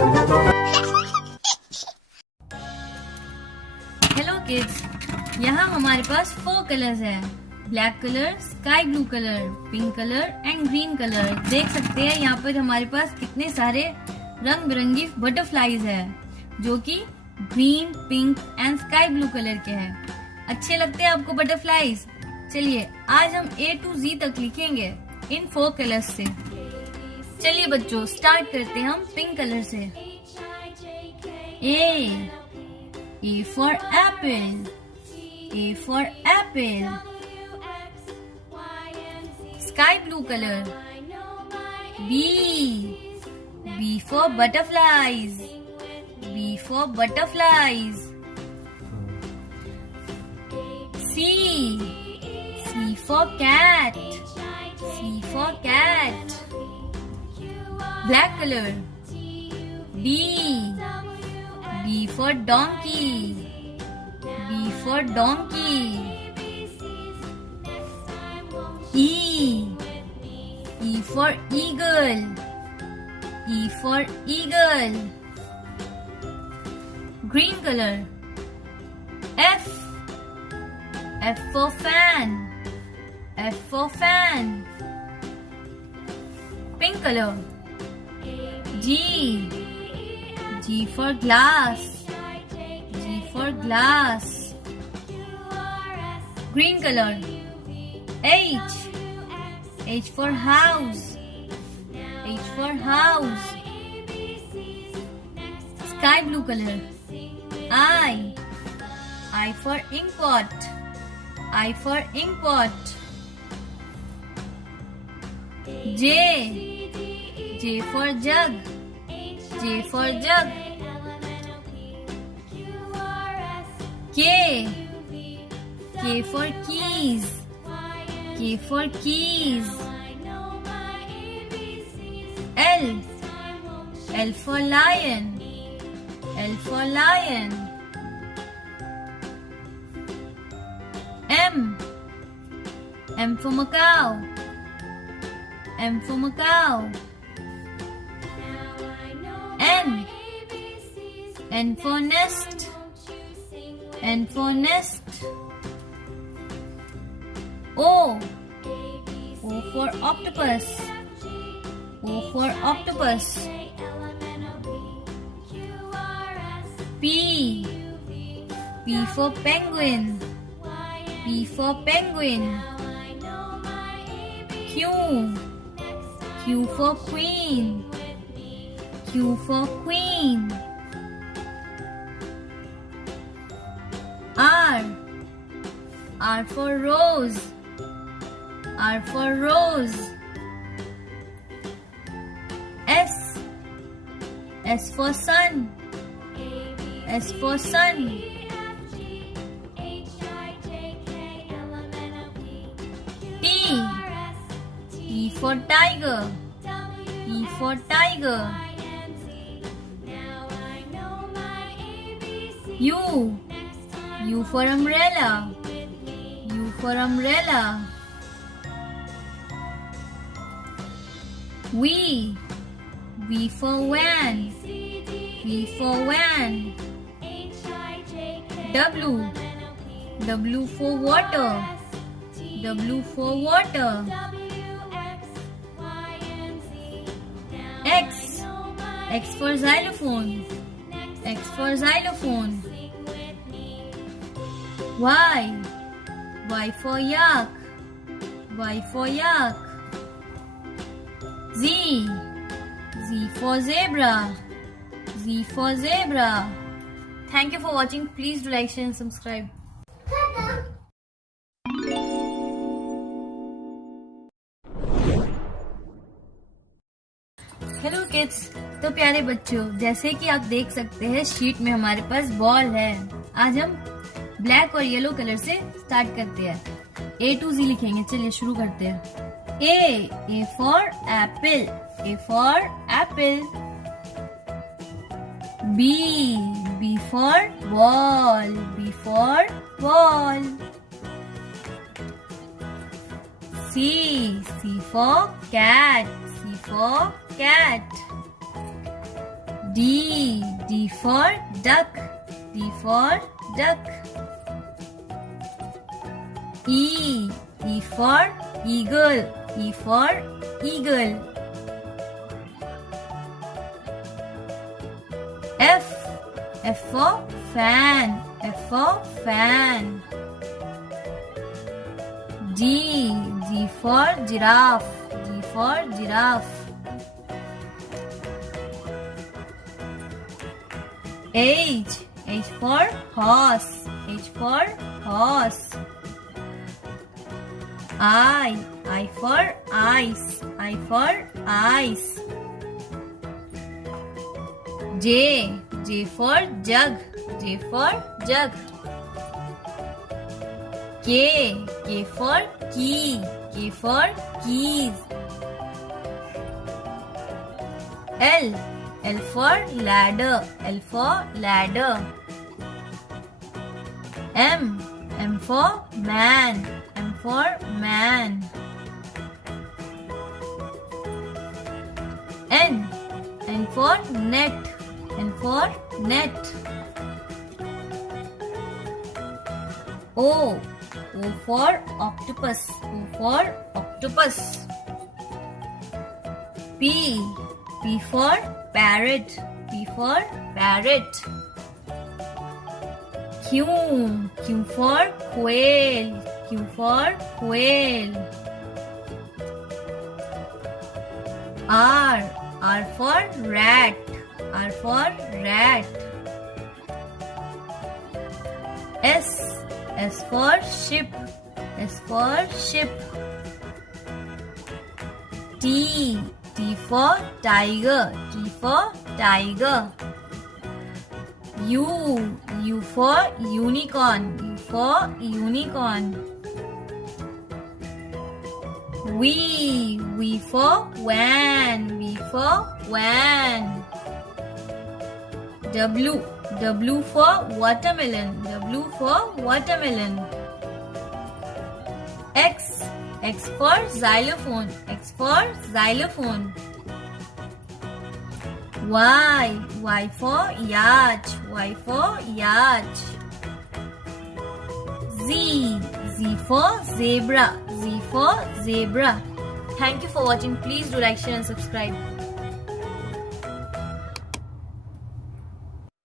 Hello kids, यहाँ हमारे पास 4 colours है। Black colour, sky blue colour, pink colour and green colour. देख सकते हैं यहाँ पर हमारे पास कितने सारे रंग बिरंगी बटरफ्लाईज है जो कि green, pink and sky blue colour के हैं। अच्छे लगते हैं आपको बटरफ्लाईज? चलिए आज हम A to Z तक लिखेंगे इन 4 कलर्स से। चलिए बच्चों स्टार्ट करते हैं हम पिंक कलर से। A for apple, A for apple. Sky blue color. B for butterflies, B for butterflies. C for cat, C for cat. Black color. D for donkey, D for donkey. E for eagle, E for eagle. Green color. F for fan, F for fan. Pink color. G for glass, G for glass. Green color. H for house, H for house. Sky blue color. I for ink pot, I for ink pot. J for jug, J for jug. K for keys, K for keys. L for lion, L for lion. M for Macau, M for Macau. N for nest, N for nest. O for octopus, O for octopus. P for penguin, P for penguin. Q for queen, Q for queen. R for rose, R for rose. S for sun, S for sun. T for tiger, T for tiger. U for umbrella, U for umbrella. V for van, V for van. W for water, W for water. X for xylophone, X for xylophone. Y for yak, Y for yak. Z for zebra, Z for zebra. Thank you for watching. Please do like, share and subscribe. Hello kids, तो प्यारे बच्चों, जैसे कि आप देख सकते हैं sheet में हमारे पास बॉल है। आज हम ब्लैक और येलो कलर से स्टार्ट करते हैं। A to Z लिखेंगे। चलिए शुरू करते हैं। A for apple, A for apple. B for ball, B for ball. C for cat, C for cat. D for duck. D for duck. E for eagle. E for eagle. F for fan. F for fan. G for giraffe. G for giraffe. H for horse. H for horse. I for ice. I for ice. J for jug. J for jug. K for key. K for keys. L for ladder. L for ladder. M for man. M for man. N for net. N for net. O for octopus. O for octopus. P for parrot. P for parrot. Q for quail. Q for quail. R for rat. R for rat. S for ship. S for ship. T for tiger. T for tiger. U for unicorn. U for unicorn. V for van. V for van. W for watermelon. W for watermelon. X for xylophone. X for xylophone. Y for yacht. Y for yacht. Z for zebra. Z for zebra. Thank you for watching. Please do like, share and subscribe.